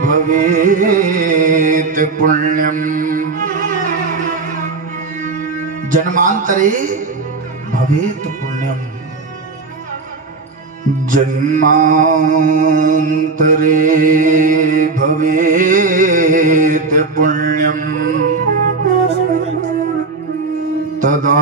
भवेत् पुण्यम। जन्मांतरे भवेत् पुण्यम। जन्मांतरे भवेत् पुण्यम तदा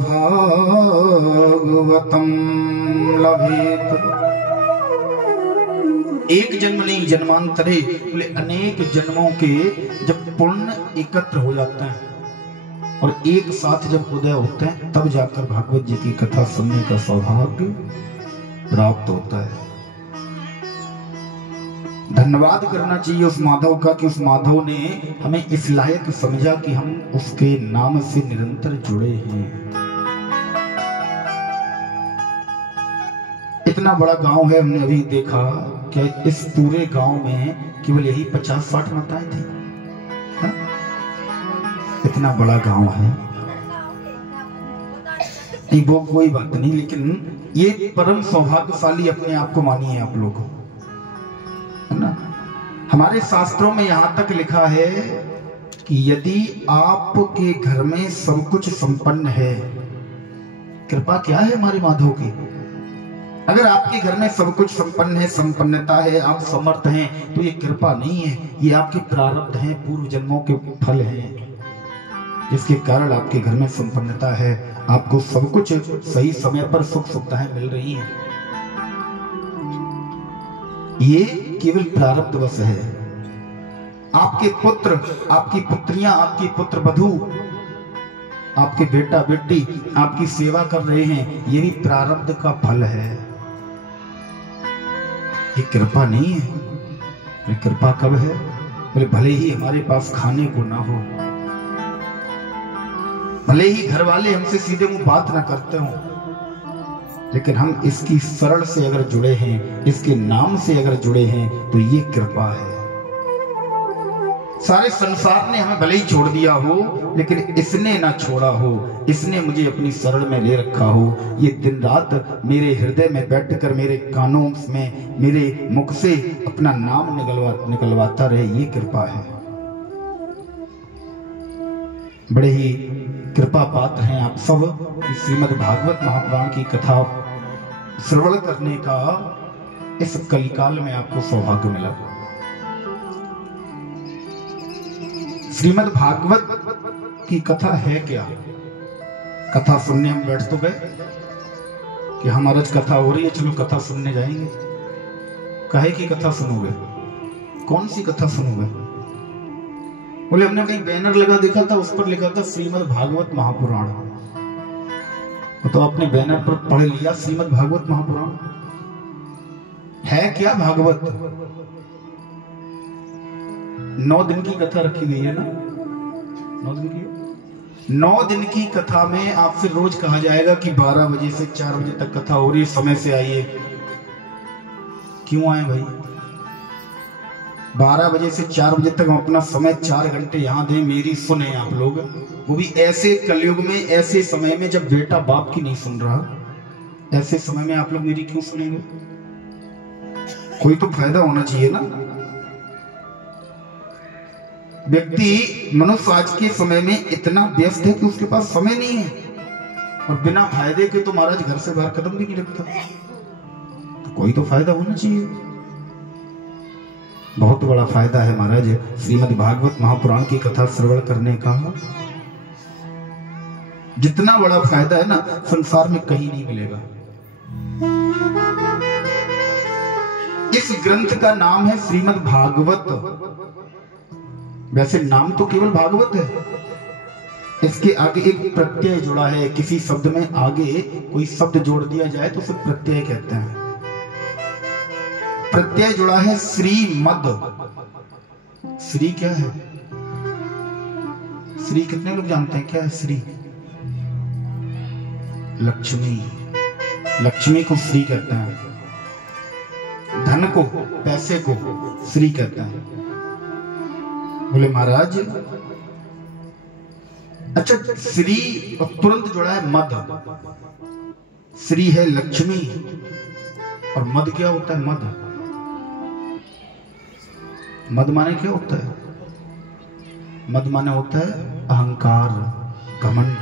भागवतम लभेत। एक जन्म नहीं, जन्मांतरे बोले अनेक जन्मों के जब पुण्य एकत्र हो जाते हैं और एक साथ जब उदय होते हैं तब जाकर भागवत जी की कथा सुनने का सौभाग्य प्राप्त होता है। धन्यवाद करना चाहिए उस माधव का कि उस माधव ने हमें इस लायक समझा कि हम उसके नाम से निरंतर जुड़े हैं। इतना बड़ा गांव है, हमने अभी देखा कि इस पूरे गांव में केवल यही 50-60 माताएं थी। इतना बड़ा गांव है, वो कोई बात नहीं, लेकिन ये परम सौभाग्यशाली अपने आप को मानिए आप लोग, है ना। हमारे शास्त्रों में यहां तक लिखा है कि यदि आपके घर में सब कुछ संपन्न है, कृपा क्या है हमारे माधव की। अगर आपके घर में सब कुछ संपन्न है, संपन्नता है, आप समर्थ हैं, तो ये कृपा नहीं है, ये आपके प्रारब्ध हैं, पूर्व जन्मों के फल हैं, जिसके कारण आपके घर में संपन्नता है, आपको सब कुछ सही समय पर सुख सुविधाएं मिल रही हैं। ये केवल प्रारब्धवश है। आपके पुत्र, आपकी पुत्रियां, आपकी पुत्र वधू, आपके बेटा बेटी आपकी सेवा कर रहे हैं, ये भी प्रारब्ध का फल है, ये कृपा नहीं है। ये कृपा कब है? बोले भले ही हमारे पास खाने को ना हो, भले ही घर वाले हमसे सीधे मुंह बात ना करते हो, लेकिन हम इसकी शरण से अगर जुड़े हैं, इसके नाम से अगर जुड़े हैं, तो ये कृपा है। सारे संसार ने हमें भले ही छोड़ दिया हो, लेकिन इसने ना छोड़ा हो, इसने मुझे अपनी शरण में ले रखा हो। ये दिन रात मेरे हृदय में बैठकर मेरे कानों में, मेरे मुख से अपना नाम निकलवाता रहे, ये कृपा है। बड़े ही कृपा पात्र हैं आप सब। श्रीमद् भागवत महापुराण की कथा श्रवण करने का इस कलिकाल में आपको सौभाग्य मिला। श्रीमद् भागवत की कथा है क्या? कथा सुनने हम बैठ तो गए कि हमारा कथा हो रही है, चलो कथा सुनने जाएंगे। काहे की कथा सुनोगे? कौन सी कथा सुनोगे? बोले हमने कहीं बैनर लगा देखा था, उस पर लिखा था श्रीमद् भागवत महापुराण, तो आपने बैनर पर पढ़ लिया श्रीमद् भागवत महापुराण। है क्या भागवत? 9 दिन की कथा रखी गई है ना, 9 दिन की कथा में आपसे रोज कहा जाएगा कि 12 बजे से 4 बजे तक कथा हो रही है, समय से आइए। क्यों आए भाई? 12 बजे से 4 बजे तक हम अपना समय 4 घंटे यहाँ दें, मेरी सुने आप लोग, वो भी ऐसे कलयुग में, ऐसे समय में जब बेटा बाप की नहीं सुन रहा, ऐसे समय में आप लोग मेरी क्यों सुनेंगे? कोई तो फायदा होना चाहिए ना। व्यक्ति, मनुष्य आज के समय में इतना व्यस्त है कि उसके पास समय नहीं है, और बिना फायदे के तो महाराज घर से बाहर कदम भी नहीं रखता। तो कोई तो फायदा होना चाहिए। बहुत बड़ा फायदा है महाराज श्रीमद् भागवत महापुराण की कथा श्रवण करने का। जितना बड़ा फायदा है ना, संसार में कहीं नहीं मिलेगा। इस ग्रंथ का नाम है श्रीमद् भागवत। वैसे नाम तो केवल भागवत है, इसके आगे एक प्रत्यय जुड़ा है। किसी शब्द में आगे कोई शब्द जोड़ दिया जाए तो उसे प्रत्यय कहते हैं। प्रत्यय जुड़ा है श्रीमद। श्री क्या है? श्री कितने लोग जानते हैं क्या है श्री? लक्ष्मी। लक्ष्मी को श्री कहते हैं, धन को, पैसे को श्री कहते हैं। बोले महाराज अच्छा, श्री और तुरंत जुड़ा है मद। श्री है लक्ष्मी और मद क्या होता है? मद, मद माने क्या होता है? मद माने होता है अहंकार, घमंड।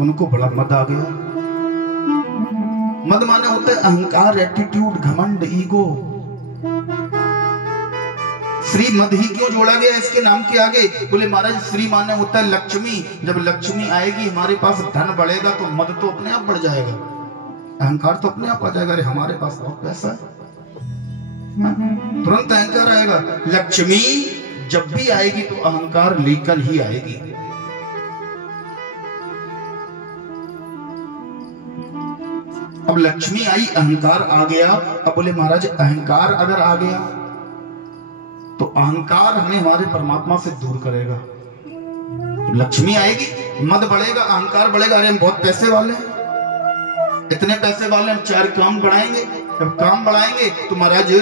उनको बड़ा मद आ गया। मद माने होता है अहंकार, एटीट्यूड, घमंड, ईगो। श्री मद ही क्यों जोड़ा गया इसके नाम के आगे? बोले महाराज श्री माने होता है लक्ष्मी। जब लक्ष्मी आएगी हमारे पास, धन बढ़ेगा तो मद तो अपने आप बढ़ जाएगा, अहंकार तो अपने आप आ जाएगा। अरे हमारे पास बहुत पैसा है, तुरंत अहंकार आएगा। लक्ष्मी जब भी आएगी तो अहंकार लेकर ही आएगी। अब लक्ष्मी आई, अहंकार आ गया। अब बोले महाराज अहंकार अगर आ गया तो अहंकार हमें हमारे परमात्मा से दूर करेगा। तो लक्ष्मी आएगी, मद बढ़ेगा, अहंकार बढ़ेगा। अरे हम बहुत पैसे वाले हैं, इतने पैसे वाले, हम 4 काम बढ़ाएंगे। जब काम बढ़ाएंगे तो महाराज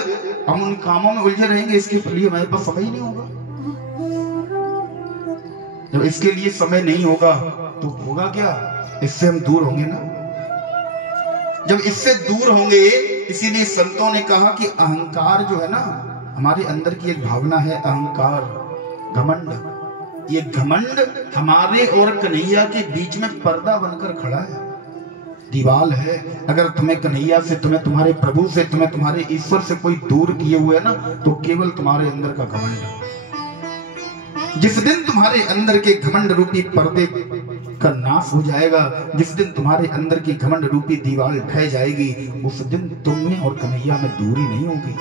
हम उन कामों में उलझे रहेंगे, इसके लिए हमारे पास समय ही नहीं होगा। जब इसके लिए समय नहीं होगा तो होगा क्या? इससे हम दूर होंगे ना। जब इससे दूर होंगे, इसीलिए संतों ने कहा कि अहंकार जो है ना, हमारे अंदर की एक भावना है अहंकार, घमंड। ये घमंड हमारे और कन्हैया के बीच में पर्दा बनकर खड़ा है, दीवाल है। अगर तुम्हें कन्हैया से, तुम्हें तुम्हारे प्रभु से, तुम्हें तुम्हारे ईश्वर से कोई दूर किए हुए ना, तो केवल तुम्हारे अंदर का घमंड है। जिस दिन तुम्हारे अंदर के घमंड रूपी पर्दे का नाश हो जाएगा, जिस दिन तुम्हारे अंदर की घमंड रूपी दीवार ढह जाएगी, उस दिन तुम में और कन्हैया में दूरी नहीं होगी।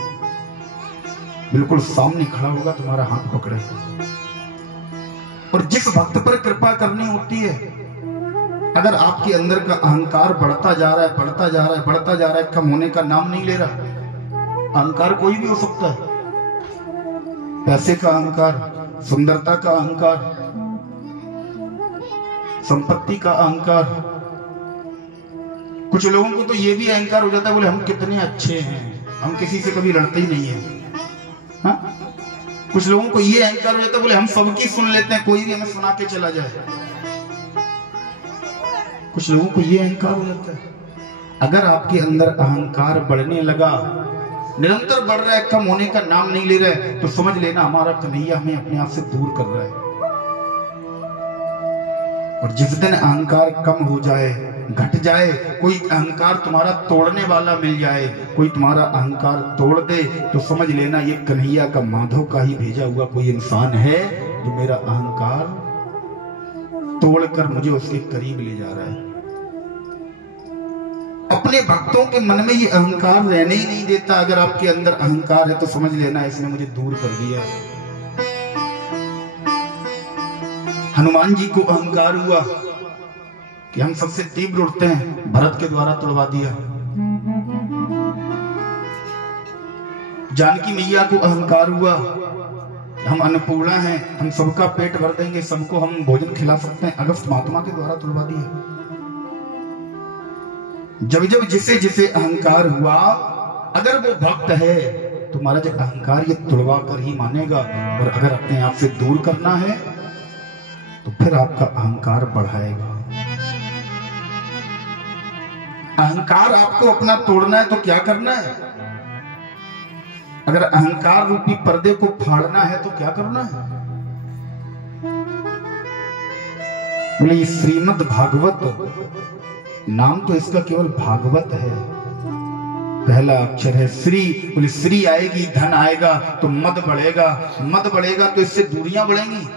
बिल्कुल सामने खड़ा होगा, तुम्हारा हाथ पकड़े। और जिस भक्त पर कृपा करनी होती है, अगर आपके अंदर का अहंकार बढ़ता जा रहा है, बढ़ता जा रहा है, बढ़ता जा रहा है, कम होने का नाम नहीं ले रहा। अहंकार कोई भी हो सकता है, पैसे का अहंकार, सुंदरता का अहंकार, संपत्ति का अहंकार। कुछ लोगों को तो ये भी अहंकार हो जाता है, बोले हम कितने अच्छे हैं, हम किसी से कभी लड़ते ही नहीं है। हाँ? कुछ लोगों को ये अहंकार हो जाता है, बोले हम सबकी सुन लेते हैं, कोई भी हमें सुना के चला जाए। कुछ लोगों को ये अहंकार हो जाता है। अगर आपके अंदर अहंकार बढ़ने लगा, निरंतर बढ़ रहा है, कम होने का नाम नहीं ले रहा है, तो समझ लेना हमारा कन्हैया हमें अपने आप से दूर कर रहा है। और जिस दिन अहंकार कम हो जाए, घट जाए, कोई अहंकार तुम्हारा तोड़ने वाला मिल जाए, कोई तुम्हारा अहंकार तोड़ दे, तो समझ लेना ये कन्हैया का, माधव का ही भेजा हुआ कोई इंसान है जो मेरा अहंकार तोड़कर मुझे उसके करीब ले जा रहा है। अपने भक्तों के मन में ये अहंकार रहने ही नहीं देता। अगर आपके अंदर अहंकार है तो समझ लेना इसने मुझे दूर कर दिया। हनुमान जी को अहंकार हुआ कि हम सबसे तीव्र उठते हैं, भरत के द्वारा तोड़वा दिया। जानकी मैया को अहंकार हुआ कि हम अन्नपूर्णा हैं, हम सबका पेट भर देंगे, सबको हम भोजन खिला सकते हैं, अगस्त महात्मा के द्वारा तोड़वा दिया। जब जब जिसे जिसे अहंकार हुआ, अगर वो भक्त है तो महाराज अहंकार ये तुड़वा कर ही मानेगा। और अगर अपने आप से दूर करना है तो फिर आपका अहंकार बढ़ाएगा। अहंकार आपको अपना तोड़ना है तो क्या करना है? अगर अहंकार रूपी पर्दे को फाड़ना है तो क्या करना है? बोले ये श्रीमद् भागवत, नाम तो इसका केवल भागवत है, पहला अक्षर है श्री। बोले श्री आएगी, धन आएगा तो मद बढ़ेगा, मद बढ़ेगा तो इससे दूरियां बढ़ेंगी।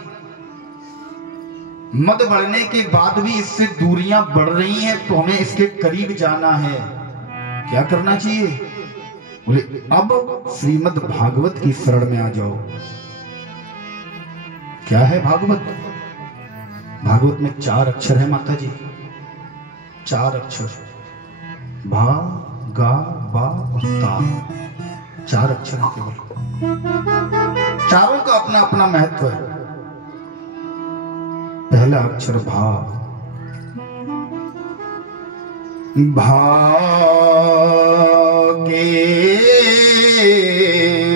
मद बढ़ने के बाद भी इससे दूरियां बढ़ रही हैं, तो हमें इसके करीब जाना है। क्या करना चाहिए? बोले अब श्रीमद् भागवत की शरण में आ जाओ। क्या है भागवत? भागवत में 4 अक्षर है माता जी, 4 अक्षर, भा, गा, बा और ता, 4 अक्षर है केवल। चारों का अपना अपना महत्व है। पहला अक्षर भा, भा के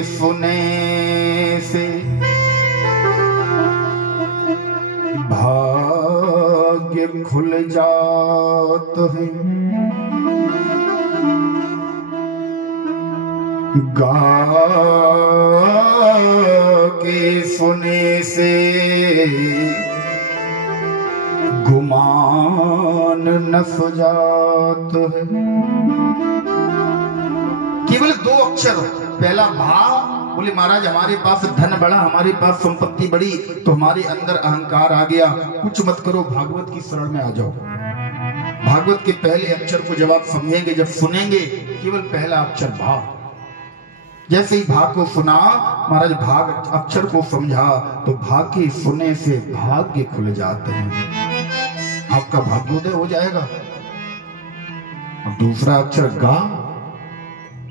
सुने से भाग्य खुल जात है, गा के सुने से गुमान न सुजात है। केवल दो अक्षर, पहला भा। बोले महाराज हमारे पास धन बढ़ा, हमारे पास संपत्ति बढ़ी, तो हमारे अंदर अहंकार आ गया। कुछ मत करो, भागवत की शरण में आ जाओ। भागवत के पहले अक्षर को जब आप समझेंगे, जब सुनेंगे, केवल पहला अक्षर भा। जैसे ही भाग को सुना महाराज, भाग अक्षर को समझा, तो भाग के सुनने से भाग्य खुल जाते हैं, आपका भाग्योदय हो जाएगा। और दूसरा अक्षर गा।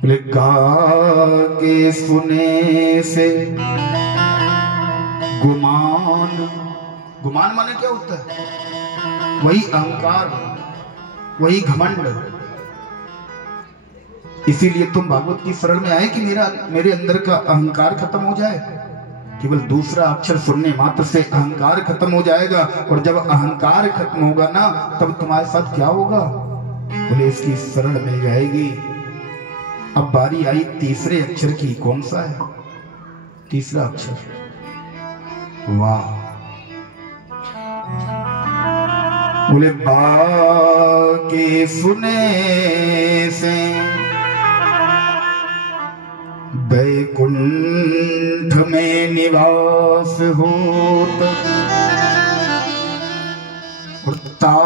बोले गा के सुने से गुमान। गुमान माने क्या होता है? वही अहंकार, वही घमंड। इसीलिए तुम भागवत की शरण में आए कि मेरे अंदर का अहंकार खत्म हो जाए। केवल दूसरा अक्षर सुनने मात्र से अहंकार खत्म हो जाएगा। और जब अहंकार खत्म होगा ना, तब तुम्हारे साथ क्या होगा? बोले इसकी शरण मिल जाएगी। अब बारी आई तीसरे अक्षर की। कौन सा है तीसरा अक्षर? वाह। बोले बा के सुने से वैकुंठ में निवास होता, और ता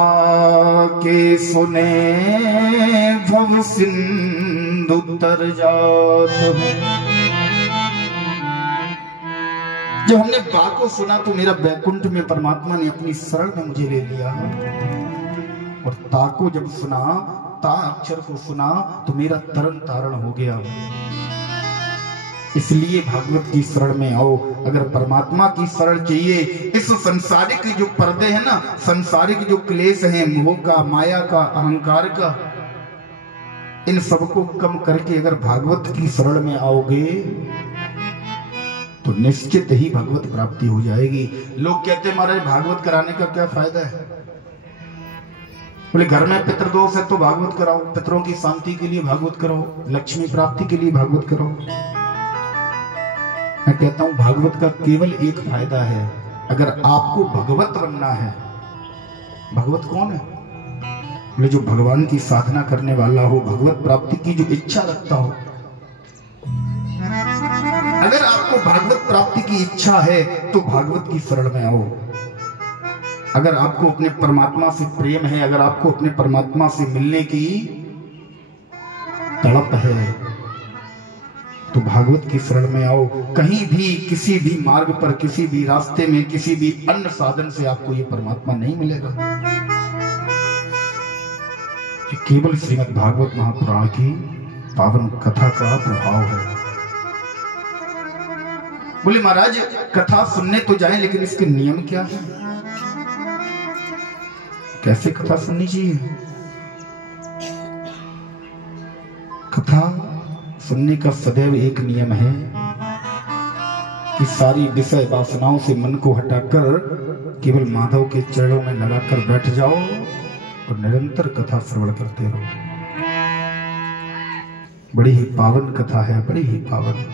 के सुने भव सिंधु तर जात। जब हमने बा को सुना तो मेरा वैकुंठ में परमात्मा ने अपनी शरण में मुझे ले लिया। और ता को जब सुना, ता अक्षर को सुना, तो मेरा तरन तारण हो गया। इसलिए भागवत की शरण में आओ। अगर परमात्मा की शरण चाहिए, इस संसारिक जो पर्दे हैं ना, संसारिक जो क्लेश हैं, मोह का, माया का, अहंकार का, इन सबको कम करके अगर भागवत की शरण में आओगे तो निश्चित ही भगवत प्राप्ति हो जाएगी। लोग कहते हैं महाराज भागवत कराने का क्या फायदा है? बोले घर में पितृदोष है तो भागवत कराओ, पितरों की शांति के लिए भागवत कराओ, लक्ष्मी प्राप्ति के लिए भागवत कराओ। मैं कहता हूं भागवत का केवल एक फायदा है, अगर आपको भगवत बनना है। भगवत कौन है? बोले जो भगवान की साधना करने वाला हो, भगवत प्राप्ति की जो इच्छा रखता हो। अगर आपको भागवत प्राप्ति की इच्छा है तो भागवत की शरण में आओ। अगर आपको अपने परमात्मा से प्रेम है, अगर आपको अपने परमात्मा से मिलने की तड़प है, तो भागवत की शरण में आओ। कहीं भी, किसी भी मार्ग पर, किसी भी रास्ते में, किसी भी अन्य साधन से आपको ये परमात्मा नहीं मिलेगा। ये केवल श्रीमद् भागवत महापुराण की पावन कथा का प्रभाव है। बोले महाराज कथा सुनने तो जाएं, लेकिन इसके नियम क्या है? कैसे कथा सुननी चाहिए? कथा सुनने का सदैव एक नियम है कि सारी विषय वासनाओं से मन को हटाकर केवल माधव के चरणों में लगाकर बैठ जाओ और निरंतर कथा श्रवण करते रहो। बड़ी ही पावन कथा है, बड़ी ही पावन।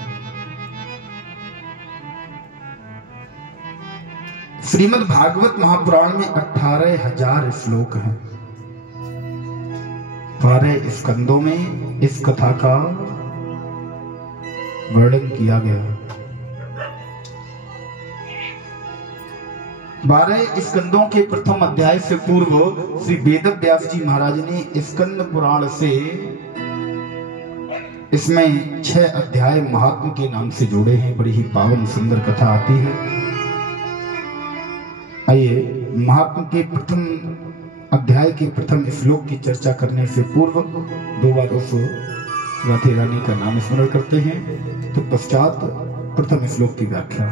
श्रीमद् भागवत महापुराण में 18,000 श्लोक हैं। 12 स्कंदों में इस कथा का वर्णन किया गया। 12 स्कंदों के प्रथम अध्याय से पूर्व श्री वेदव्यास जी महाराज ने स्कंद पुराण से इसमें 6 अध्याय महात्म के नाम से जोड़े हैं। बड़ी ही पावन सुंदर कथा आती है। आइए महात्म के प्रथम अध्याय के प्रथम श्लोक की चर्चा करने से पूर्व 2 बार उस राधे रानी का नाम स्मरण करते हैं, तो पश्चात प्रथम श्लोक की व्याख्या।